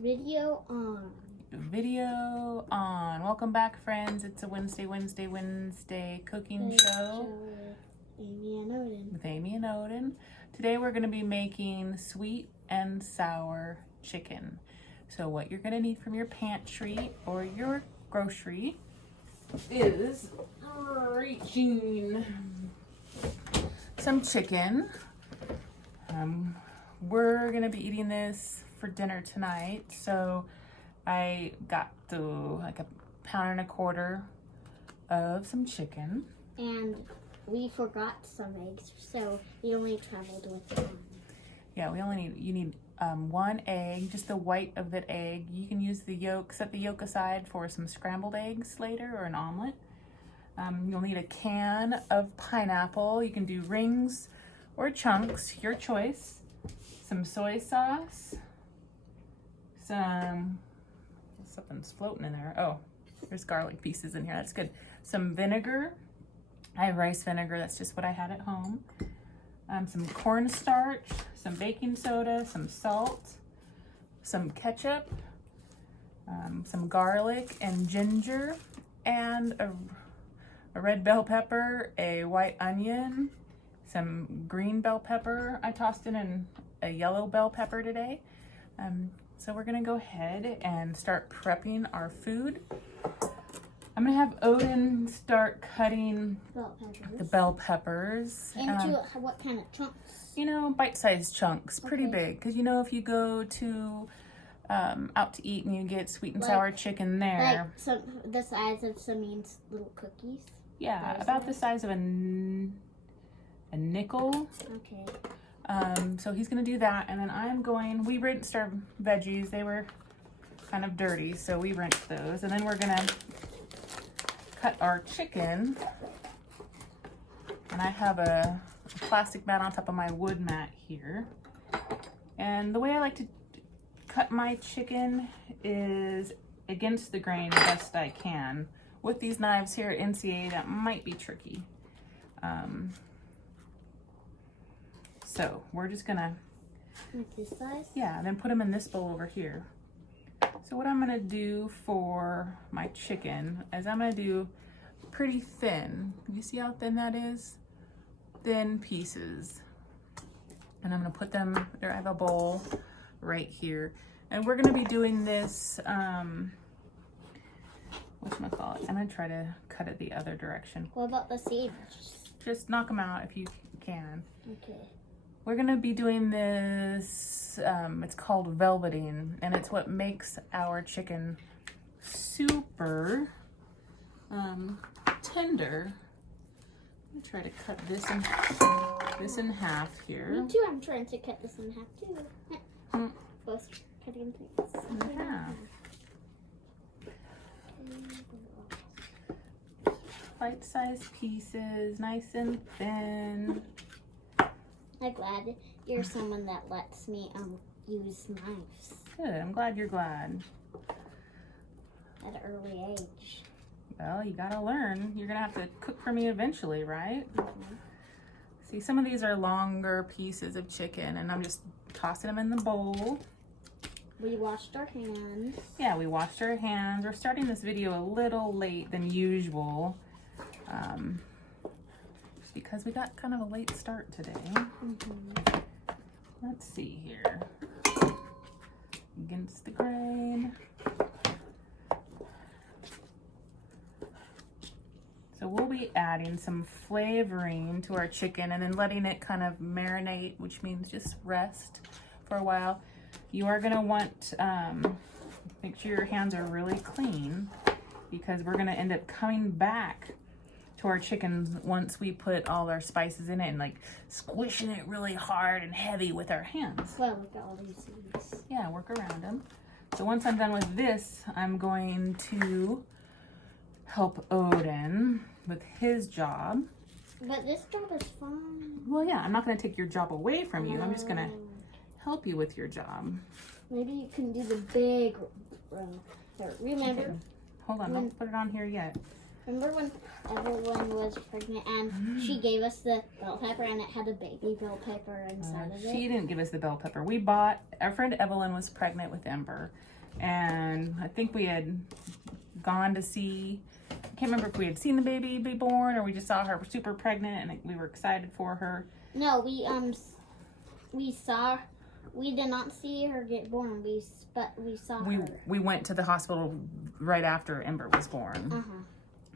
Video on. Video on. Welcome back, friends. It's a Wednesday cooking show With Amy and Odin. with Amy and Odin. Today we're going to be making sweet and sour chicken. So what you're going to need from your pantry or your grocery is some chicken. We're going to be eating this for dinner tonight, so I got like a pound and a quarter of some chicken. And we forgot some eggs, so we only traveled with one. Yeah, you need one egg, just the white of the egg. You can use the yolk, set the yolk aside for some scrambled eggs later or an omelet. You'll need a can of pineapple. You can do rings or chunks, your choice. Some soy sauce. Something's floating in there. Oh, there's garlic pieces in here. That's good. Some vinegar. I have rice vinegar. That's just what I had at home. Some cornstarch, some baking soda, some salt, some ketchup, some garlic and ginger, and a red bell pepper, a white onion, some green bell pepper. I tossed in a yellow bell pepper today. So we're gonna go ahead and start prepping our food. I'm gonna have Odin start cutting the bell peppers. Into what kind of chunks? You know, bite-sized chunks, pretty Okay. big. Because you know, if you go to out to eat and you get sweet and sour chicken there. Like the size of Samin's little cookies? Yeah, about the size of a nickel. Okay. So he's gonna do that, and then we rinsed our veggies. They were kind of dirty, so we rinsed those. And then we're gonna cut our chicken. And I have a plastic mat on top of my wood mat here. And the way I like to cut my chicken is against the grain best I can. With these knives here at NCA, that might be tricky. So we're just gonna, Like this size? yeah, and then put them in this bowl over here. So what I'm gonna do for my chicken is I'm gonna do pretty thin. You see how thin that is? Thin pieces. And I'm gonna put them, there I have a bowl right here. And we're gonna be doing this, whatchamacallit? I'm gonna try to cut it the other direction. What about the seeds? Just knock them out if you can. Okay. We're gonna be doing this, it's called velveting, and it's what makes our chicken super tender. I'm gonna try to cut this in half here. Me too, I'm trying to cut this in half too. Both cutting things In half. Bite-sized pieces, nice and thin. I'm glad you're someone that lets me use knives Good, I'm glad you're glad. at an early age. Well, you gotta learn. You're gonna have to cook for me eventually, right? Mm-hmm. See, some of these are longer pieces of chicken, and I'm just tossing them in the bowl. We washed our hands. Yeah, we washed our hands. We're starting this video a little late than usual, because we got kind of a late start today. Mm-hmm. Let's see here. Against the grain. So we'll be adding some flavoring to our chicken and then letting it kind of marinate, which means just rest for a while. You are gonna want, make sure your hands are really clean, because we're gonna end up coming back to our chickens once we put all our spices in it and like squishing it really hard and heavy with our hands. Well, look at all these seeds. Yeah, work around them. So once I'm done with this, I'm going to help Odin with his job. But this job is fun. Well, yeah, I'm not gonna take your job away from you. I'm just gonna help you with your job. Maybe you can do the big row. So remember, Okay. Hold on, don't put it on here yet. Remember when Evelyn was pregnant and she gave us the bell pepper and it had a baby bell pepper inside of it? She didn't give us the bell pepper. Our friend Evelyn was pregnant with Ember, and I think we had gone to see, I can't remember if we had seen the baby be born or we just saw her super pregnant and we were excited for her. No, we did not see her get born. But we saw her. We went to the hospital right after Ember was born.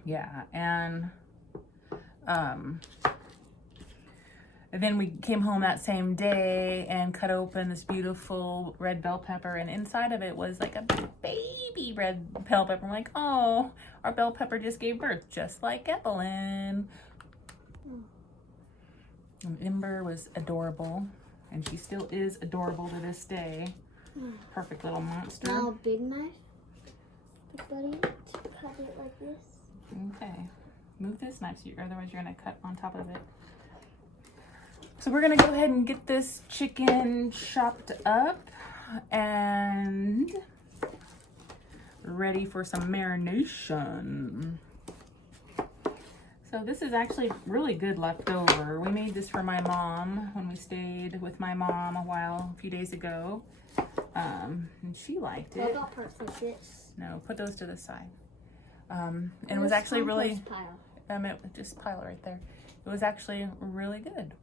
Yeah, and then we came home that same day and cut open this beautiful red bell pepper, and inside of it was like a baby red bell pepper. I'm like, oh, our bell pepper just gave birth, just like Evelyn. And Ember was adorable, and she still is adorable to this day. Perfect little monster. Now a big knife, big buddy, to cut it like this. Okay, move this knife, otherwise you're gonna cut on top of it. So we're gonna go ahead and get this chicken chopped up and ready for some marination. So this is actually really good leftover. We made this for my mom when we stayed with my mom a few days ago. And she liked it. What about parts like this? No, put those to the side. And it was actually really, just pile it right there. It was actually really good.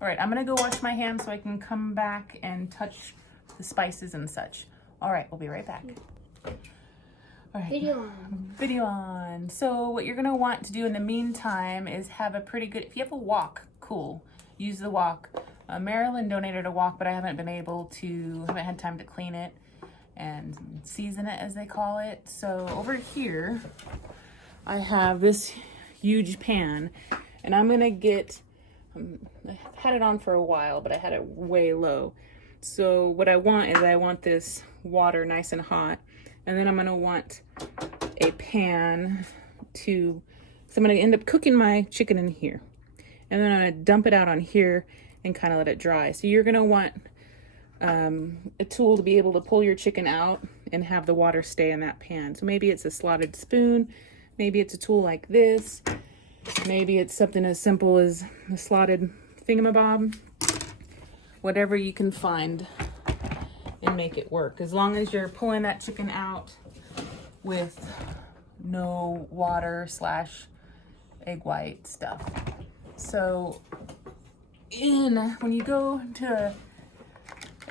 All right, I'm gonna go wash my hands so I can come back and touch the spices and such. All right, we'll be right back. All right. Video on. So what you're gonna want to do in the meantime is have a pretty good, if you have a wok, cool, use the wok. Marilyn donated a wok, but I haven't had time to clean it and season it, as they call it. So over here, I have this huge pan, and I'm gonna get, I've had it on for a while, but I had it way low. So what I want this water nice and hot, and then I'm gonna want a pan so I'm gonna end up cooking my chicken in here. And then I'm gonna dump it out on here and kind of let it dry. So you're gonna want a tool to be able to pull your chicken out and have the water stay in that pan. So maybe it's a slotted spoon, maybe it's a tool like this, maybe it's something as simple as a slotted thingamabob. Whatever you can find and make it work. As long as you're pulling that chicken out with no water / egg white stuff. So when you go to an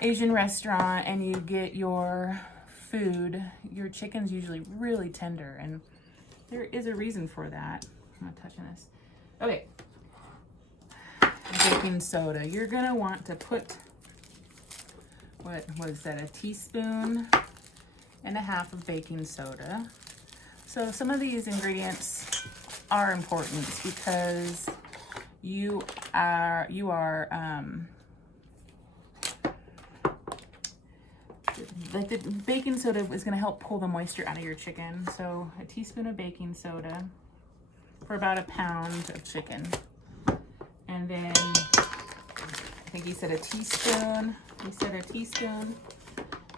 Asian restaurant and you get your food, your chicken's usually really tender, and there is a reason for that. I'm not touching this. Okay. Baking soda. You're gonna want to put, what was that, a teaspoon and a half of baking soda. So some of these ingredients are important because like the baking soda is going to help pull the moisture out of your chicken. So a teaspoon of baking soda for about a pound of chicken. And then I think he said a teaspoon.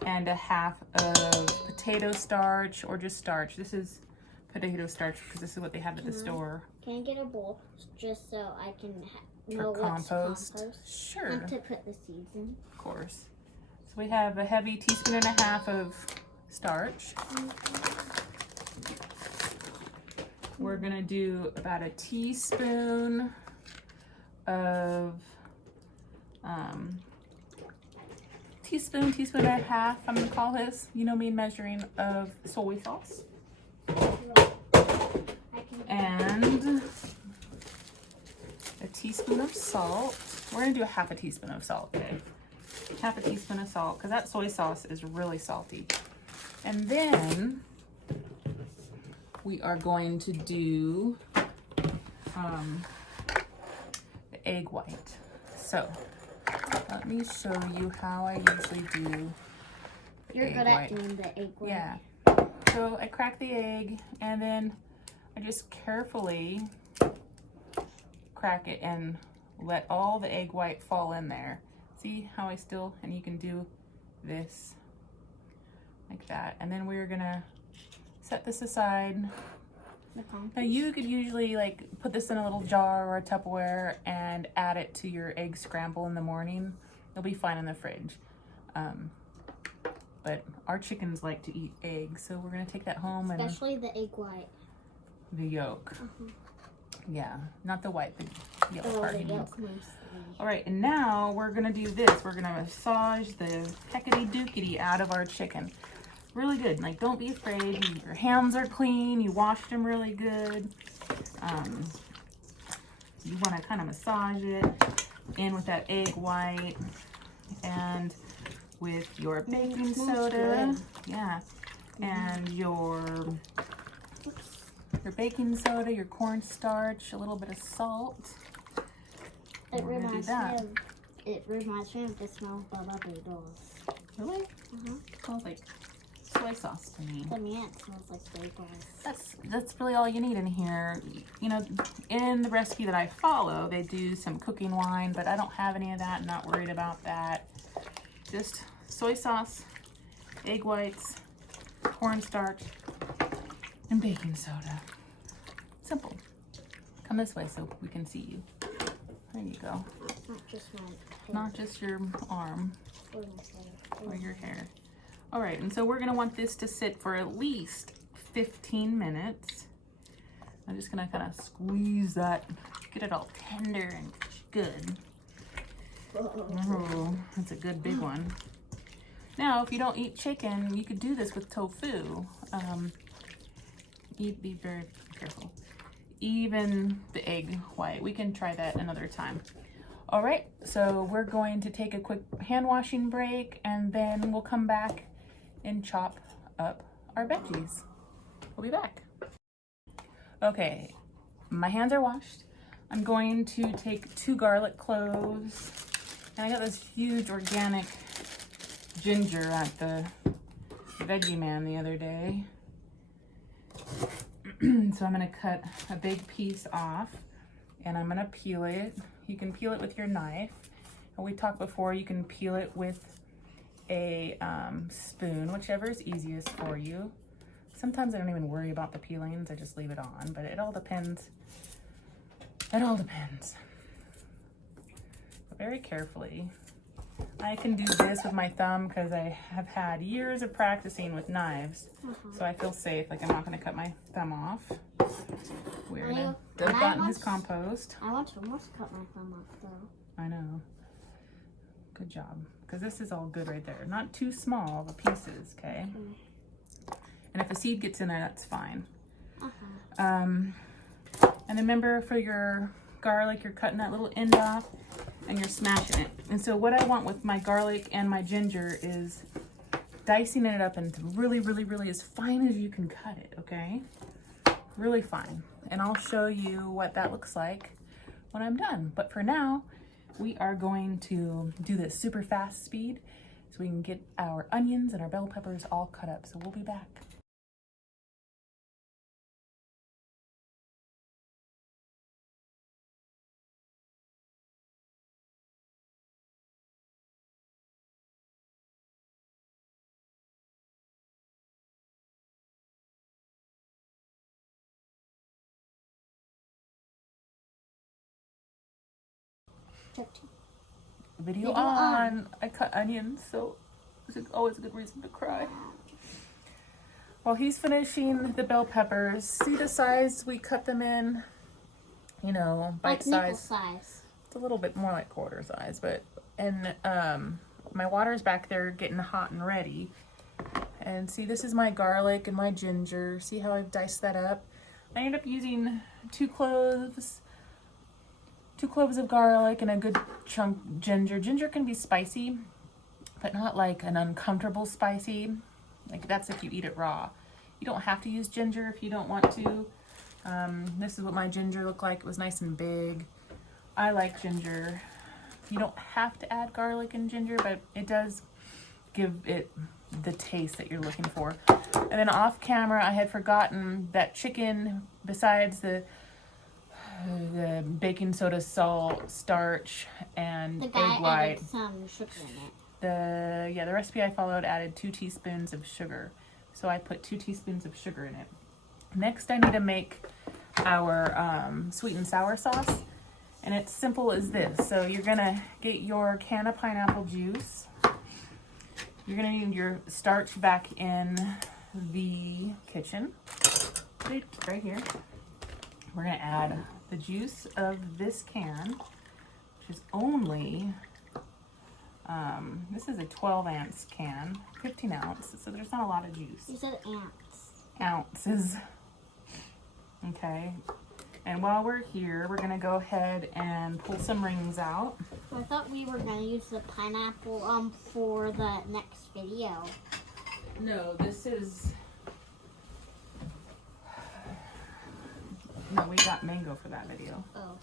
And a half of potato starch, or just starch. This is potato starch because this is what they have at the store. Can I get a bowl just so I can know for what's compost? Sure. Not to put the seeds in. Of course. So we have a heavy teaspoon and a half of starch. We're gonna do about a teaspoon of teaspoon and a half, I'm gonna call this, you know me measuring, of soy sauce. And a teaspoon of salt. We're gonna do a half a teaspoon of salt today. Half a teaspoon of salt, because that soy sauce is really salty. And then we are going to do the egg white. So let me show you how I usually do the You're egg good white. at doing the egg white. Yeah. So I crack the egg and then I just carefully crack it and let all the egg white fall in there. See how and you can do this like that. And then we're gonna set this aside The compost. Now you could usually like put this in a little jar or a Tupperware and add it to your egg scramble in the morning. It'll be fine in the fridge. But our chickens like to eat eggs, so we're gonna take that home and Especially the egg white. the yolk. Yeah, not the white, the yolk Oh, part. the he yolk needs. mostly. All right, and now we're gonna do this. We're gonna massage the heckity dookity out of our chicken. Really good. Like, don't be afraid. Your hands are clean. You washed them really good. You want to kind of massage it in with that egg white and with your baking soda. Yeah, and your baking soda, your cornstarch, a little bit of salt. It reminds me of the smell of Baba Bagels. Really? Smells like soy sauce to me. To me, it smells like bagels. That's really all you need in here. You know, in the recipe that I follow, they do some cooking wine, but I don't have any of that. I'm not worried about that. Just soy sauce, egg whites, cornstarch, and baking soda. Simple. Come this way so we can see you. There you go. Not just my hair. Not just your arm Or my hair. or your hair. All right, and so we're gonna want this to sit for at least 15 minutes. I'm just gonna kind of squeeze that, get it all tender and good. Oh, that's a good big one. Now, if you don't eat chicken, you could do this with tofu. Be very careful. Even the egg white, we can try that another time. All right, so we're going to take a quick hand washing break and then we'll come back and chop up our veggies. We'll be back. Okay, my hands are washed. I'm going to take 2 garlic cloves, and I got this huge organic ginger at the Veggie Man the other day. So I'm gonna cut a big piece off and I'm gonna peel it. You can peel it with your knife. And we talked before, you can peel it with a spoon, whichever is easiest for you. Sometimes I don't even worry about the peelings, I just leave it on, but it all depends. It all depends. But very carefully. I can do this with my thumb because I have had years of practicing with knives, so I feel safe. Like, I'm not going to cut my thumb off. We're gonna dump that in his compost. I want to almost cut my thumb off though. I know. Good job. Because this is all good right there. Not too small, the pieces, okay? And if a seed gets in there, that's fine. And remember, for your garlic, you're cutting that little end off and you're smashing it. And so what I want with my garlic and my ginger is dicing it up into really, really, really as fine as you can cut it, okay? Really fine. And I'll show you what that looks like when I'm done. But for now, we are going to do this super fast speed so we can get our onions and our bell peppers all cut up. So we'll be back. Video on. I cut onions, so it's always a good reason to cry. While he's finishing the bell peppers, see the size we cut them in? You know, bite like size. Nickel size. It's a little bit more like quarter size, but, and my water's back there getting hot and ready. And see, this is my garlic and my ginger. See how I've diced that up? I ended up using 2 cloves of garlic and a good chunk ginger. Ginger can be spicy, but not like an uncomfortable spicy. Like, that's if you eat it raw. You don't have to use ginger if you don't want to. This is what my ginger looked like. It was nice and big. I like ginger. You don't have to add garlic and ginger, but it does give it the taste that you're looking for. And then off camera, I had forgotten that chicken, besides the baking soda, salt, starch, and egg white. Added some sugar in it. The recipe I followed added 2 teaspoons of sugar. So I put 2 teaspoons of sugar in it. Next, I need to make our sweet and sour sauce. And it's simple as this. So you're gonna get your can of pineapple juice. You're gonna need your starch back in the kitchen, right here. We're gonna add the juice of this can, which is only, this is a 12 ounce can, 15 ounce, so there's not a lot of juice. You said ants. Ounces. Okay. And while we're here, we're gonna go ahead and pull some rings out. I thought we were gonna use the pineapple for the next video. No, this is, no, we got mango for that video. Oh.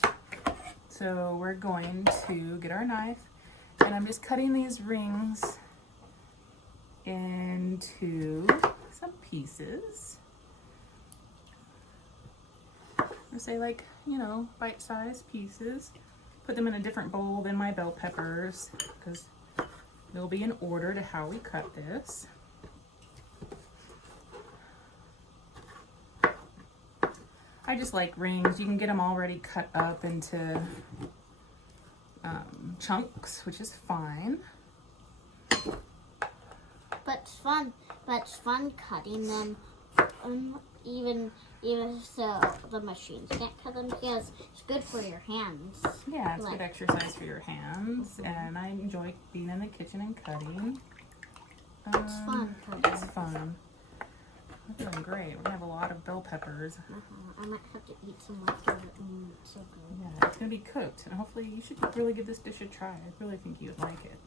So we're going to get our knife, and I'm just cutting these rings into some pieces. I say, like, you know, bite-sized pieces. Put them in a different bowl than my bell peppers, because they'll be in order to how we cut this. I just like rings. You can get them already cut up into chunks, which is fine. But it's fun cutting them. Even so the machines can't cut them because it's good for your hands. Yeah, it's good exercise for your hands, and I enjoy being in the kitchen and cutting. It's fun cutting. It's fun. We're doing great. We're gonna have a lot of bell peppers. I might have to eat some leftover. It's so good. Yeah, it's gonna be cooked, and hopefully you should really give this dish a try. I really think you would like it.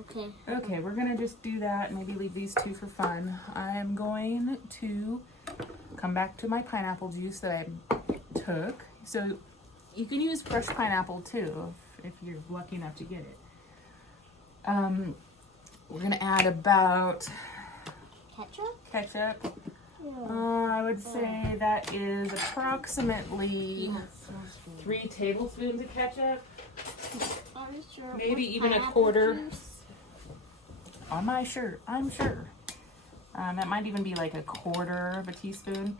Okay. Okay, we're gonna just do that. Maybe leave these two for fun. I'm going to come back to my pineapple juice that I took. So you can use fresh pineapple too if you're lucky enough to get it. We're gonna add about ketchup. I would say that is approximately 3 tablespoons of ketchup. Are you sure? Maybe With even a pineapple quarter. juice? On my shirt, I'm sure. That might even be like a quarter of a teaspoon.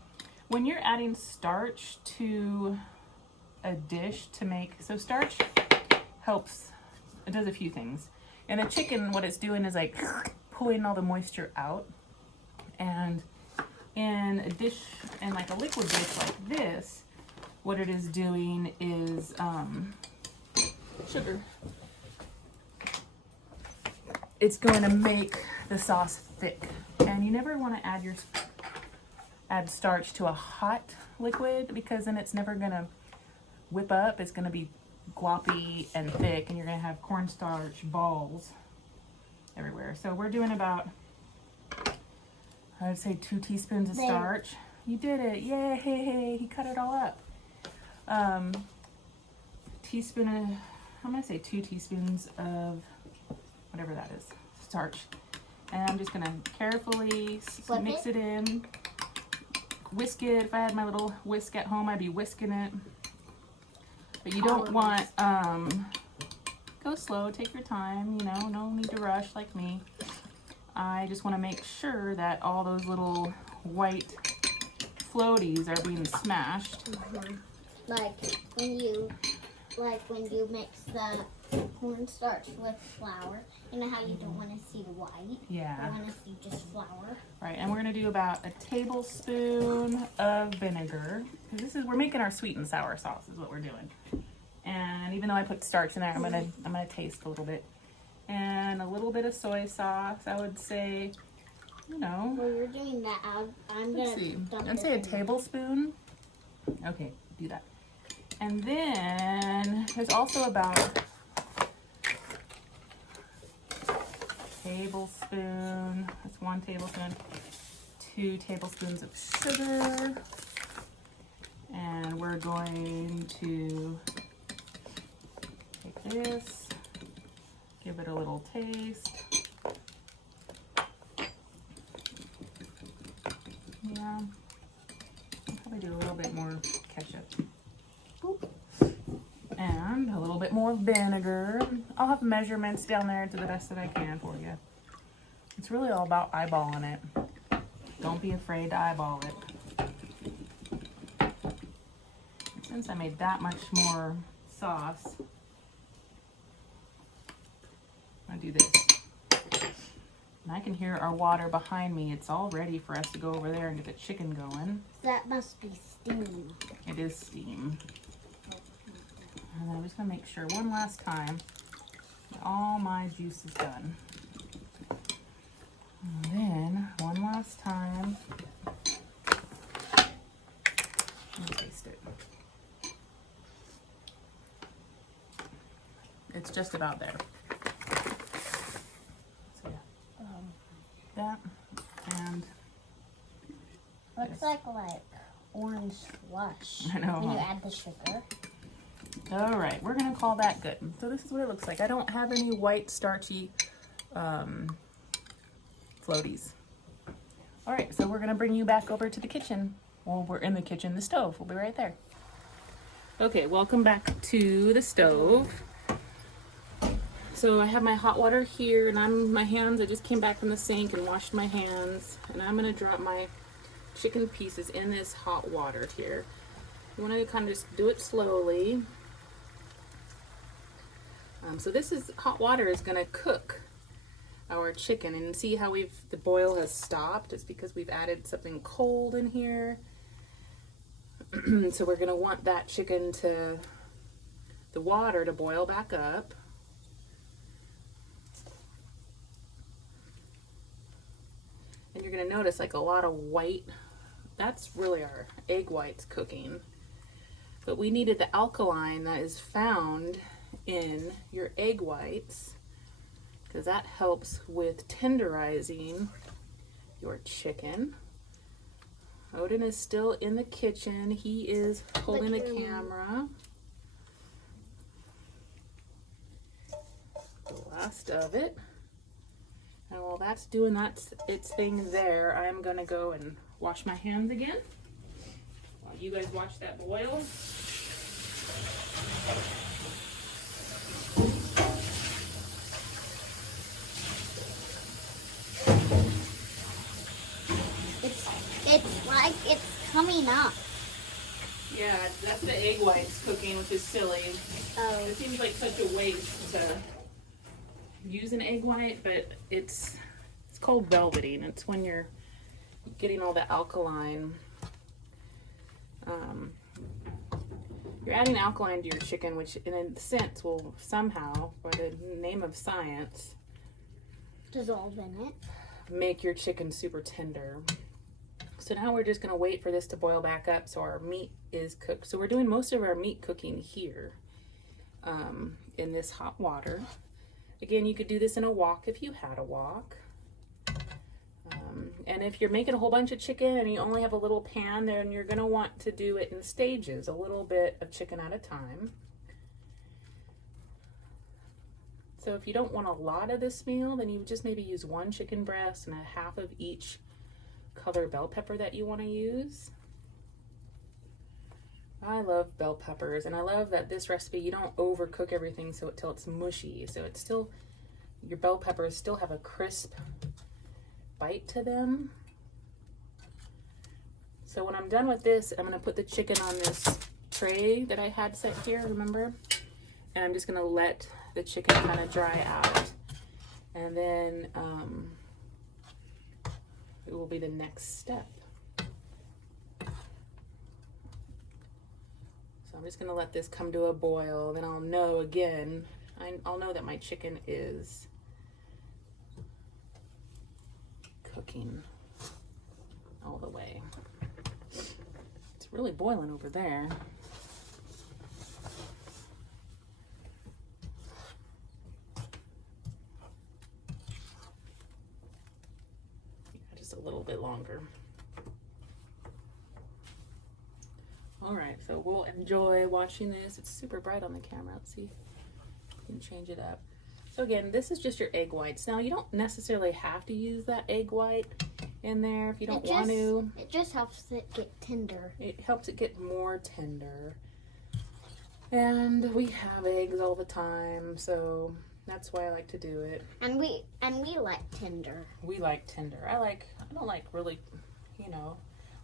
When you're adding starch to a dish to make, so starch helps, it does a few things. In a chicken, what it's doing is like pulling all the moisture out. And in a dish, in like a liquid dish like this, what it is doing is sugar. It's going to make the sauce thick, and you never want to add starch to a hot liquid, because then it's never going to whip up. It's going to be gloppy and thick, and you're going to have cornstarch balls everywhere. So we're doing about, I would say, 2 teaspoons of starch. You did it! Yay! He cut it all up. Teaspoon of, I'm going to say 2 teaspoons of whatever that is, starch. And I'm just gonna carefully mix it in, whisk it. If I had my little whisk at home, I'd be whisking it. But you don't want, go slow, take your time, you know, no need to rush like me. I just wanna make sure that all those little white floaties are being smashed. Mm-hmm. Like when you mix the cornstarch with flour, you know how you don't want to see the white? Yeah. You want to see just flour. Right, and we're gonna do about a tablespoon of vinegar. We're making our sweet and sour sauce is what we're doing. And even though I put starch in there, I'm gonna taste a little bit. And a little bit of soy sauce, I would say, you know. While you're doing that, I'm gonna dump I'd say a tablespoon. Okay, do that. And then there's also about tablespoon, that's 1 tablespoon, 2 tablespoons of sugar, and we're going to take this, give it a little taste. Yeah, I'll probably do a little bit more ketchup. And a little bit more vinegar. I'll have measurements down there to the best that I can for you. It's really all about eyeballing it. Don't be afraid to eyeball it. Since I made that much more sauce, I'm gonna do this. And I can hear our water behind me. It's all ready for us to go over there and get the chicken going. That must be steam. It is steam. And then I'm just gonna make sure one last time that all my juice is done. And then one last time. Let me taste it. It's just about there. So yeah, that and Looks like orange slush. I know, when you huh? add the sugar. All right, we're gonna call that good. So this is what it looks like. I don't have any white starchy floaties. All right, so we're gonna bring you back over to the kitchen. Well, we're in the kitchen, the stove. We'll be right there. Okay, welcome back to the stove. So I have my hot water here, and I just came back from the sink and washed my hands, and I'm gonna drop my chicken pieces in this hot water here. You want to kind of just do it slowly. So this is hot water is going to cook our chicken, and see how the boil has stopped. It's because we've added something cold in here. So we're going to want that the water to boil back up. And you're going to notice like a lot of white. That's really our egg whites cooking. But we needed the alkaline that is found in your egg whites, because that helps with tenderizing your chicken. Odin is still in the kitchen. He is holding the camera. The last of it. And while that's doing its thing there, I'm gonna go and wash my hands again while you guys watch that boil. It's like it's coming up. Yeah, that's the egg whites cooking, which is silly. Oh. It seems like such a waste to use an egg white, but it's called velveting. It's when you're getting all the alkaline. You're adding alkaline to your chicken, which in a sense will somehow, by the name of science, Dissolve in it. make your chicken super tender. So now we're just going to wait for this to boil back up so our meat is cooked. So we're doing most of our meat cooking here in this hot water. Again, you could do this in a wok if you had a wok. And if you're making a whole bunch of chicken and you only have a little pan, then you're going to want to do it in stages, a little bit of chicken at a time. So if you don't want a lot of this meal, then you just maybe use one chicken breast and a half of each color bell pepper that you want to use. I love bell peppers, and I love that this recipe, you don't overcook everything till it's mushy. So it's still, your bell peppers still have a crisp bite to them. So when I'm done with this, I'm going to put the chicken on this tray that I had set here, remember? And I'm just going to let the chicken kind of dry out. And then it will be the next step. So I'm just going to let this come to a boil. Then I'll know again, I'll know that my chicken is cooking all the way. It's really boiling over there. Just a little bit longer. All right, so we'll enjoy watching this. It's super bright on the camera. Let's see if we can change it up. So again, this is just your egg whites. Now you don't necessarily have to use that egg white in there if you don't want to. It just helps it get tender. It helps it get more tender. And we have eggs all the time, so that's why I like to do it. And we like tender. We like tender. I don't like really,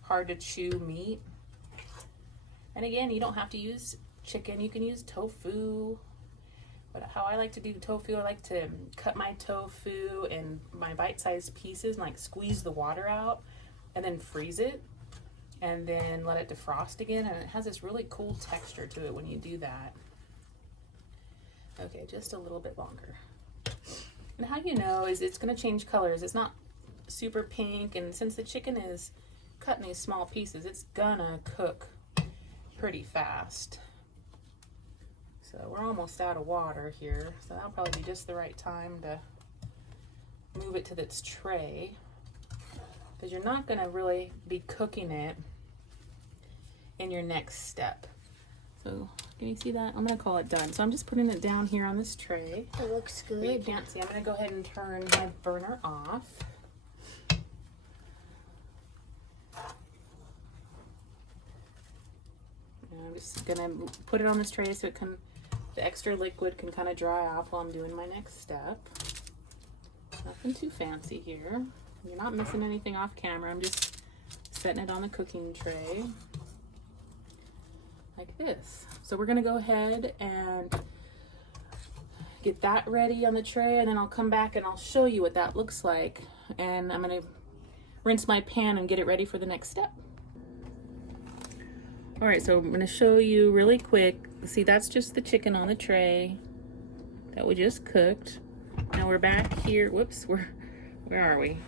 hard to chew meat. And again, you don't have to use chicken. You can use tofu. But how I like to do tofu, I like to cut my tofu in my bite-sized pieces and like squeeze the water out and then freeze it and then let it defrost again. And it has this really cool texture to it when you do that. Okay, just a little bit longer. And how you know is it's going to change colors. It's not super pink, and since the chicken is cut in these small pieces, it's gonna cook pretty fast. So we're almost out of water here, so that'll probably be just the right time to move it to this tray, because you're not gonna really be cooking it in your next step. So can you see that? I'm gonna call it done. So I'm just putting it down here on this tray. It looks good. But you can't see. I'm gonna go ahead and turn my burner off. And I'm just gonna put it on this tray so it can, the extra liquid can kind of dry off while I'm doing my next step. Nothing too fancy here. You're not missing anything off camera. I'm just setting it on the cooking tray like this. So we're gonna go ahead and get that ready on the tray, and then I'll come back and I'll show you what that looks like. And I'm gonna rinse my pan and get it ready for the next step. All right, so I'm gonna show you really quick. See, that's just the chicken on the tray that we just cooked. Now we're back here. Whoops, where are we?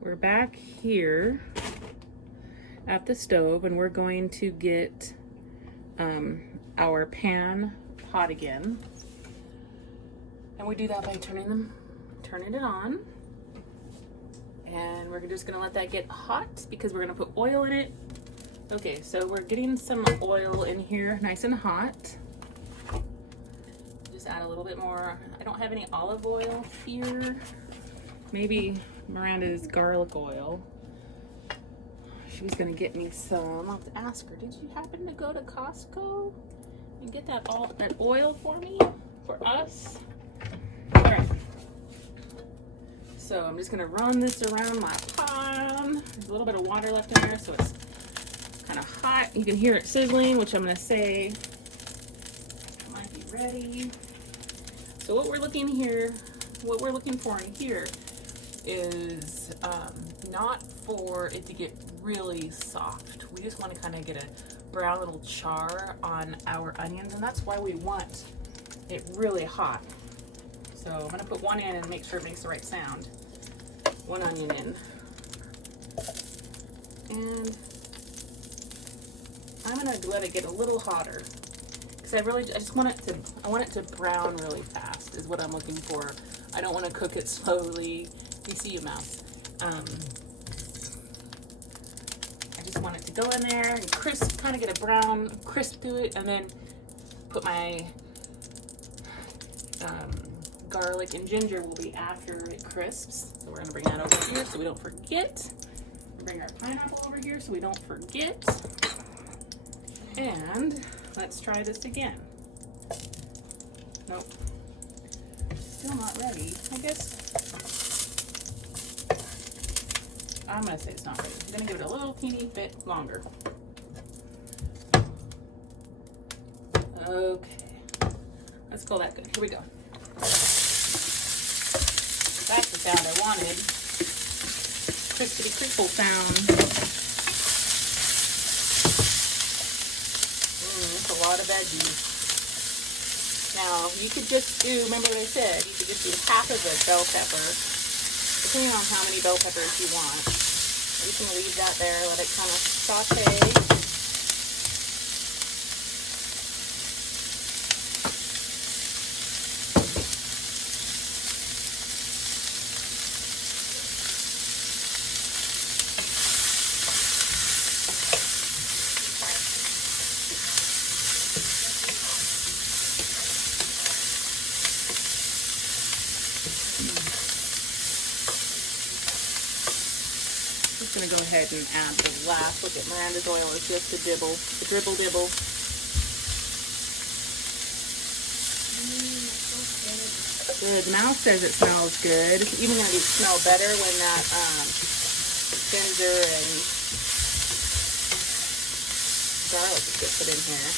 We're back here at the stove, and we're going to get our pan hot again. And we do that by turning it on. And we're just gonna let that get hot because we're gonna put oil in it. Okay, so we're getting some oil in here, nice and hot. Just add a little bit more. I don't have any olive oil here. Maybe Miranda's garlic oil. She was gonna get me some. I'll have to ask her, did you happen to go to Costco and get that oil for me, for us? All right. So I'm just gonna run this around my pan. There's a little bit of water left in there, so it's kind of hot. You can hear it sizzling, which I'm gonna say might be ready. So what we're looking for in here is not for it to get really soft. We just want to kind of get a brown little char on our onions, and that's why we want it really hot. So I'm gonna put one in and make sure it makes the right sound. One onion in. And I'm gonna let it get a little hotter. Because I want it to brown really fast is what I'm looking for. I don't want to cook it slowly. You see your mouth. I just want it to go in there and crisp, kind of get a brown crisp to it, and then put my garlic and ginger will be after it crisps. So we're gonna bring that over here so we don't forget. Bring our pineapple over here so we don't forget. And let's try this again. Nope. Still not ready. I guess I'm gonna say it's not ready. I'm gonna give it a little teeny bit longer. Okay. Let's call that good. Here we go. That's the sound I wanted. Crispity crinkle sound. That's a lot of veggies. Now, you could just do, remember what I said, you could just do half of a bell pepper, depending on how many bell peppers you want. You can leave that there, let it kind of saute. I'm going to go ahead and add the last. Look at Miranda's oil is just a dribble dibble. Good. The mouse says it smells good. It's even going to smell better when that ginger and garlic to get put in here.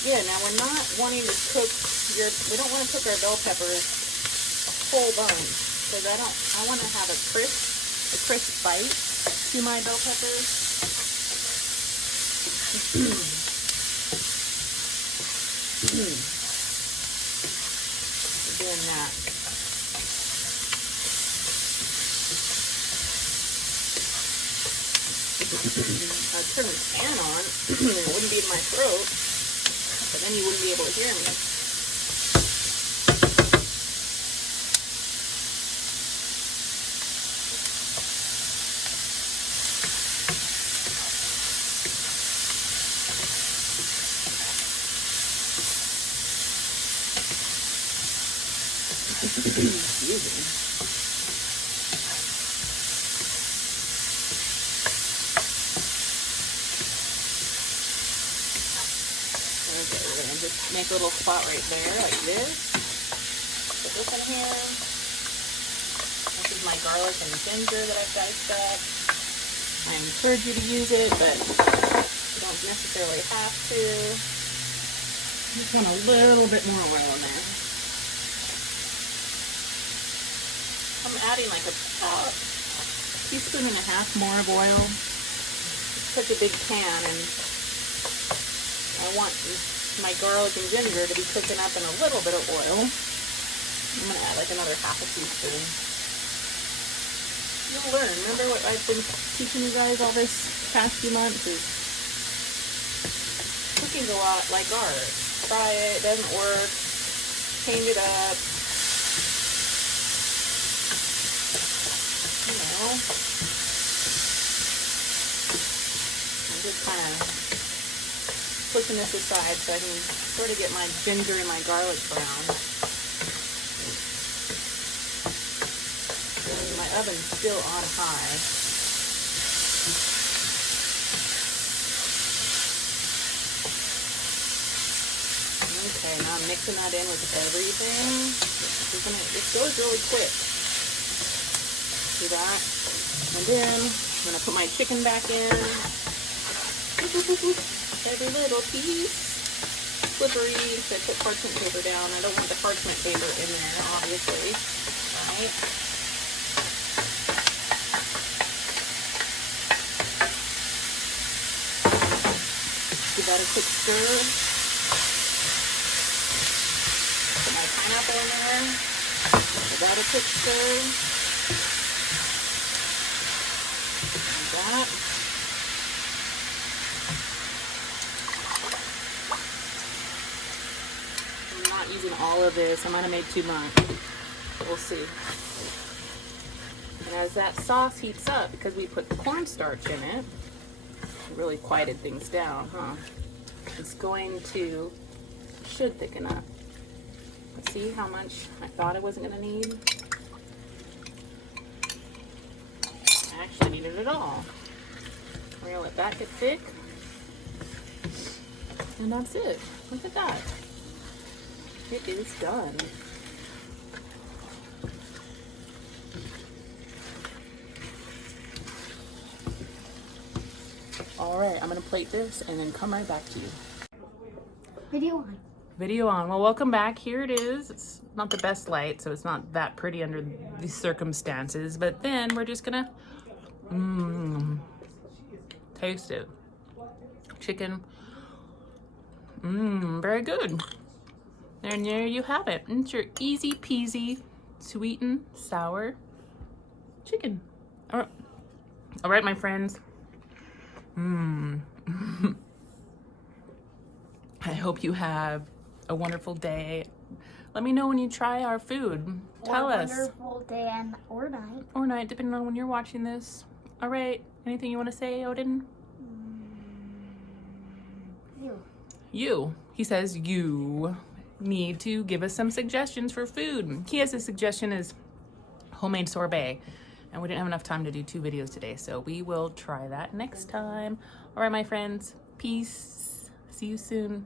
Again, now we're not wanting to cook we don't want to cook our bell peppers a whole bunch because I want to have a crisp bite to my bell peppers. Doing that. I'd turn the fan on, and it wouldn't be in my throat, but then you wouldn't be able to hear me. Excuse me. Okay, we're gonna just make a little spot right there, like this. Put this in here. This is my garlic and ginger that I've diced up. I encourage you to use it, but you don't necessarily have to. Just want a little bit more oil in there. I'm adding like about a teaspoon and a half more of oil. It's such a big pan, and I want my garlic and ginger to be cooking up in a little bit of oil. I'm going to add like another half a teaspoon. You'll learn. Remember what I've been teaching you guys all this past few months is cooking's a lot like art. Try it, doesn't work, change it up. You know, I'm just kind of pushing this aside so I can sort of get my ginger and my garlic brown. My oven's still on high. Okay, now I'm mixing that in with everything. This goes really quick. See that? And then I'm gonna put my chicken back in. Every little piece. Slippery. So I put parchment paper down. I don't want the parchment paper in there, obviously. Right? Give that a quick stir. Put my pineapple in there. Give that a quick stir. Like that. I'm not using all of this. I might have made too much. We'll see. And as that sauce heats up, because we put cornstarch in it, it really quieted things down, huh? It's going to, should thicken up. Let's see how much I thought I wasn't going to need. I actually needed it all. We're going to let that get thick. And that's it. Look at that. It is done. All right, I'm gonna plate this and then come right back to you. Video on. Video on. Well, welcome back. Here it is. It's not the best light, so it's not that pretty under these circumstances, but then we're just gonna taste it. Chicken. Very good. And there you have it. It's your easy peasy, sweet and sour chicken. All right, my friends. I hope you have a wonderful day. Let me know when you try our food. Tell us. Wonderful day or night. Or night, depending on when you're watching this. All right. Anything you want to say, Odin? You. He says you need to give us some suggestions for food. He has a suggestion is homemade sorbet. And we didn't have enough time to do 2 videos today, so we will try that next time. All right, my friends. Peace. See you soon.